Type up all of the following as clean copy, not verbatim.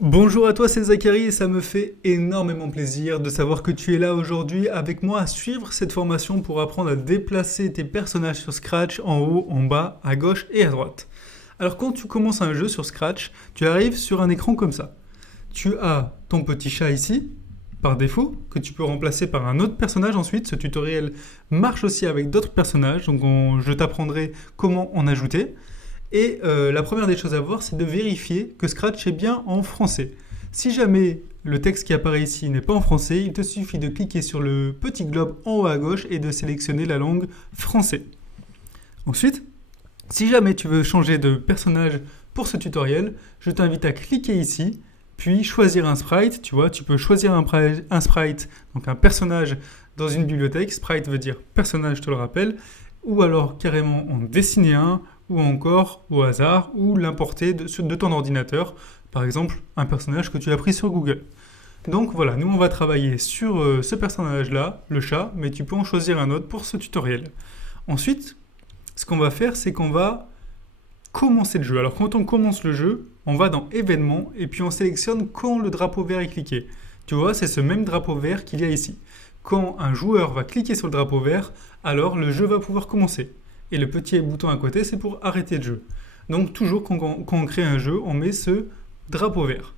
Bonjour à toi, c'est Zachary et ça me fait énormément plaisir de savoir que tu es là aujourd'hui avec moi à suivre cette formation pour apprendre à déplacer tes personnages sur Scratch en haut, en bas, à gauche et à droite. Alors quand tu commences un jeu sur Scratch, tu arrives sur un écran comme ça. Tu as ton petit chat ici, par défaut, que tu peux remplacer par un autre personnage ensuite. Ce tutoriel marche aussi avec d'autres personnages, donc je t'apprendrai comment en ajouter. Et la première des choses à voir, c'est de vérifier que Scratch est bien en français. Si jamais le texte qui apparaît ici n'est pas en français, il te suffit de cliquer sur le petit globe en haut à gauche et de sélectionner la langue français. Ensuite, si jamais tu veux changer de personnage pour ce tutoriel, je t'invite à cliquer ici, puis choisir un sprite. Tu vois, tu peux choisir un sprite, donc un personnage dans une bibliothèque. Sprite veut dire personnage, je te le rappelle, ou alors carrément en dessiner un, ou encore au hasard, ou l'importer de ton ordinateur, par exemple un personnage que tu as pris sur Google. Donc voilà, nous on va travailler sur ce personnage-là, le chat, mais tu peux en choisir un autre pour ce tutoriel. Ensuite, ce qu'on va faire, c'est qu'on va commencer le jeu. Alors quand on commence le jeu, on va dans événements et puis on sélectionne quand le drapeau vert est cliqué. Tu vois, c'est ce même drapeau vert qu'il y a ici. Quand un joueur va cliquer sur le drapeau vert, alors le jeu va pouvoir commencer. Et le petit bouton à côté, c'est pour arrêter le jeu. Donc toujours quand on crée un jeu, on met ce drapeau vert.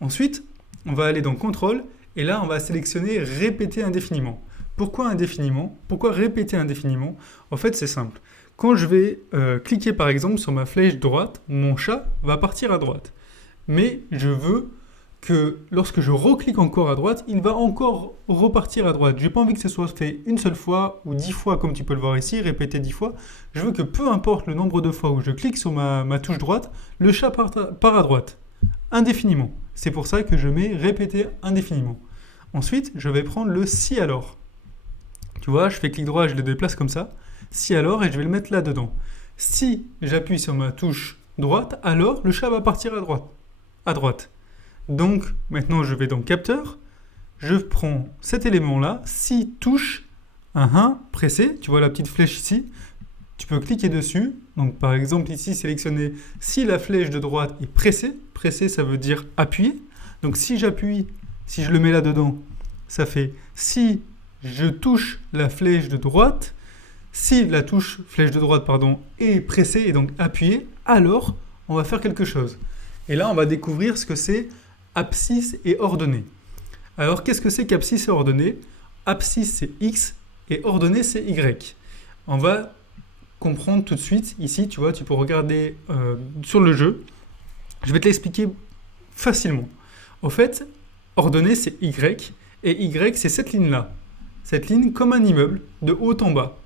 Ensuite, on va aller dans contrôle et là, on va sélectionner répéter indéfiniment. Pourquoi indéfiniment? Pourquoi répéter indéfiniment? En fait, c'est simple. Quand je vais cliquer par exemple sur ma flèche droite, mon chat va partir à droite. Mais je veux que lorsque je reclique encore à droite, il va encore repartir à droite. Je n'ai pas envie que ce soit fait une seule fois ou 10 fois comme tu peux le voir ici, répété 10 fois. Je veux que peu importe le nombre de fois où je clique sur ma touche droite, le chat part à droite, indéfiniment. C'est pour ça que je mets répéter indéfiniment. Ensuite, je vais prendre le si alors. Tu vois, je fais clic droit et je le déplace comme ça. Si alors, et je vais le mettre là-dedans. Si j'appuie sur ma touche droite, alors le chat va partir à droite. À droite. Donc, maintenant, je vais dans capteur. Je prends cet élément-là. Si touche un 1 pressé, tu vois la petite flèche ici, tu peux cliquer dessus. Donc, par exemple, ici, sélectionner si la flèche de droite est pressée. Pressé, ça veut dire appuyer. Donc, si j'appuie, si je le mets là-dedans, ça fait si je touche la flèche de droite. Si la touche flèche de droite est pressée et donc appuyée, alors on va faire quelque chose. Et là, on va découvrir ce que c'est abscisse et ordonnée. Alors, qu'est-ce que c'est qu'abscisse et ordonnée? Abscisse, c'est X et ordonnée, c'est Y. On va comprendre tout de suite. Ici, tu vois, tu peux regarder sur le jeu. Je vais te l'expliquer facilement. Au fait, ordonnée, c'est Y et Y, c'est cette ligne-là. Cette ligne comme un immeuble, de haut en bas.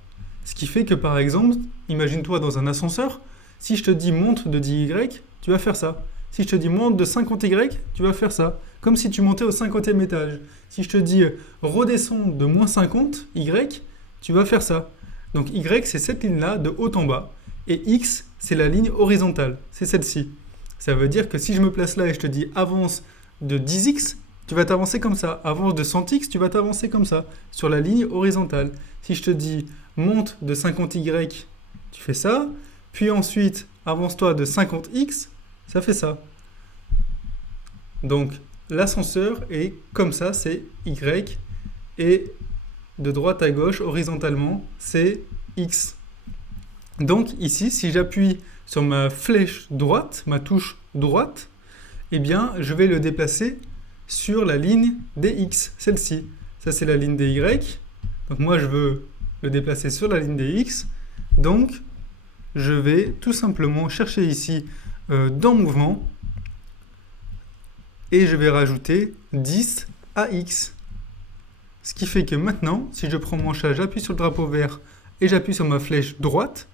Ce qui fait que, par exemple, imagine-toi dans un ascenseur, si je te dis monte de 10Y, tu vas faire ça. Si je te dis monte de 50Y, tu vas faire ça. Comme si tu montais au 50e étage. Si je te dis redescends de moins 50Y, tu vas faire ça. Donc Y, c'est cette ligne-là de haut en bas. Et X, c'est la ligne horizontale. C'est celle-ci. Ça veut dire que si je me place là et je te dis avance de 10X, tu vas t'avancer comme ça. Avance de 100X, tu vas t'avancer comme ça. Sur la ligne horizontale. Si je te dis monte de 50Y, tu fais ça. Puis ensuite, avance-toi de 50X, ça fait ça. Donc, l'ascenseur est comme ça, c'est Y. Et de droite à gauche, horizontalement, c'est X. Donc, ici, si j'appuie sur ma flèche droite, ma touche droite, eh bien, je vais le déplacer sur la ligne des X, celle-ci. Ça, c'est la ligne des Y. Donc, moi, je veux le déplacer sur la ligne des X. Donc, je vais tout simplement chercher ici dans mouvement et je vais rajouter 10 à X. Ce qui fait que maintenant, si je prends mon chat, j'appuie sur le drapeau vert et j'appuie sur ma flèche droite,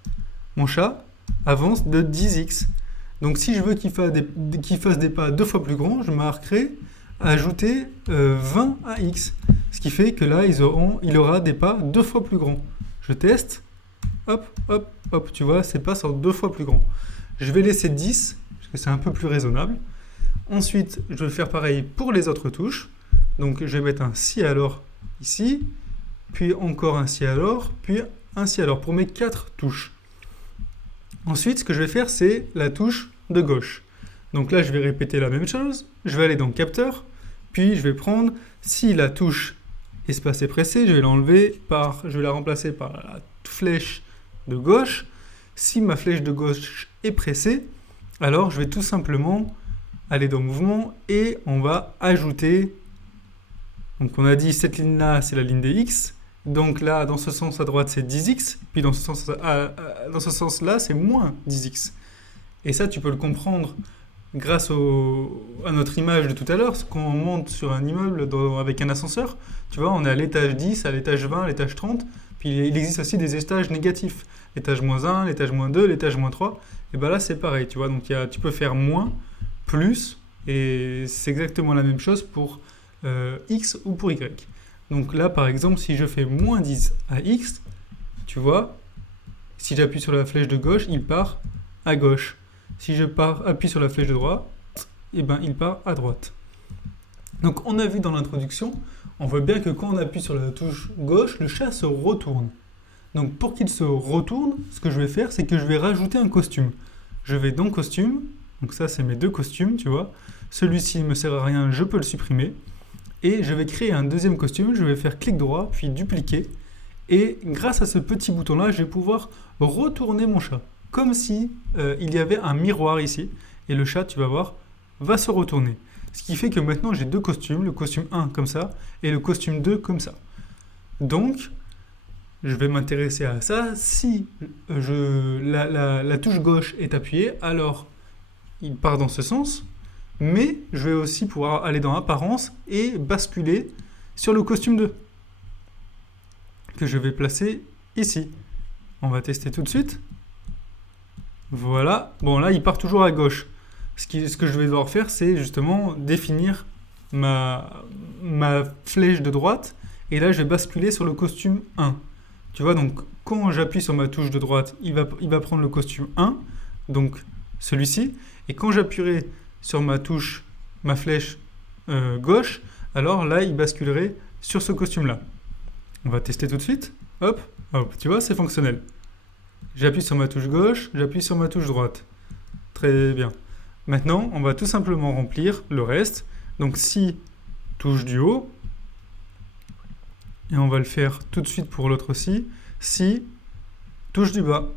mon chat avance de 10X. Donc si je veux qu'il fasse des pas deux fois plus grands, je marquerai ajouter 20 à X. Ce qui fait que là, il aura des pas deux fois plus grands. Je teste. Hop, hop, hop. Tu vois, ces pas sont deux fois plus grands. Je vais laisser 10, parce que c'est un peu plus raisonnable. Ensuite, je vais faire pareil pour les autres touches. Donc, je vais mettre un si alors ici, puis encore un si alors, puis un si alors pour mes 4 touches. Ensuite, ce que je vais faire, c'est la touche de gauche. Donc là, je vais répéter la même chose. Je vais aller dans capteur, puis je vais prendre, si la touche espace est pressée, je vais je vais la remplacer par la flèche de gauche. Si ma flèche de gauche est pressée, alors je vais tout simplement aller dans mouvement et on va ajouter. Donc on a dit cette ligne-là, c'est la ligne des X. Donc là, dans ce sens à droite, c'est 10x. Puis dans ce sens-là, c'est moins 10x. Et ça, tu peux le comprendre grâce à notre image de tout à l'heure. Quand on monte sur un immeuble avec un ascenseur, tu vois, on est à l'étage 10, à l'étage 20, à l'étage 30. Puis il existe aussi des étages négatifs. L'étage -1, l'étage -2, l'étage -3. Et bien là, c'est pareil, tu vois. Donc tu peux faire moins, plus. Et c'est exactement la même chose pour x ou pour y. Donc là, par exemple, si je fais moins 10 à x, tu vois, si j'appuie sur la flèche de gauche, il part à gauche. Si je appuie sur la flèche de droite, eh ben, il part à droite. Donc on a vu dans l'introduction, on voit bien que quand on appuie sur la touche gauche, le chat se retourne. Donc pour qu'il se retourne, ce que je vais faire, c'est que je vais rajouter un costume. Je vais dans costume, donc ça c'est mes deux costumes, tu vois. Celui-ci ne me sert à rien, je peux le supprimer. Et je vais créer un deuxième costume, je vais faire clic droit, puis dupliquer. Et grâce à ce petit bouton-là, je vais pouvoir retourner mon chat. Comme si il y avait un miroir ici. Et le chat, tu vas voir, va se retourner. Ce qui fait que maintenant, j'ai deux costumes. Le costume 1 comme ça, et le costume 2 comme ça. Donc, je vais m'intéresser à ça. Si la touche gauche est appuyée, alors il part dans ce sens. Mais je vais aussi pouvoir aller dans apparence et basculer sur le costume 2 que je vais placer ici. On va tester tout de suite. Voilà. Bon, là, il part toujours à gauche. Ce que je vais devoir faire, c'est justement définir ma flèche de droite. Et là, je vais basculer sur le costume 1. Tu vois, donc, quand j'appuie sur ma touche de droite, il va prendre le costume 1, donc celui-ci. Et quand j'appuierai sur ma flèche gauche, alors là, il basculerait sur ce costume-là. On va tester tout de suite. Hop, hop, tu vois, c'est fonctionnel. J'appuie sur ma touche gauche, j'appuie sur ma touche droite. Très bien. Maintenant, on va tout simplement remplir le reste. Donc, si touche du haut, et on va le faire tout de suite pour l'autre aussi, si touche du bas.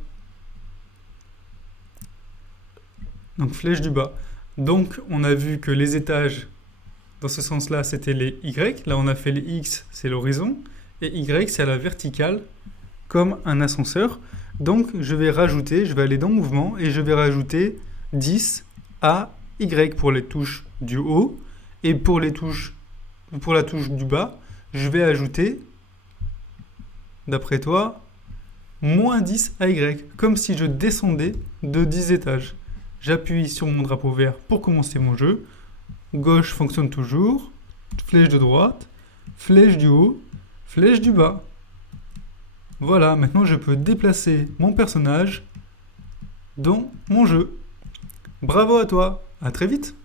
Donc, flèche du bas. Donc, on a vu que les étages, dans ce sens-là, c'était les Y. Là, on a fait les X, c'est l'horizon. Et Y, c'est à la verticale, comme un ascenseur. Donc, je vais aller dans Mouvement, et je vais rajouter 10 à Y pour les touches du haut. Et pour la touche du bas, je vais ajouter, d'après toi, moins 10 à Y. Comme si je descendais de 10 étages. J'appuie sur mon drapeau vert pour commencer mon jeu. Gauche fonctionne toujours. Flèche de droite. Flèche du haut. Flèche du bas. Voilà, maintenant je peux déplacer mon personnage dans mon jeu. Bravo à toi, à très vite.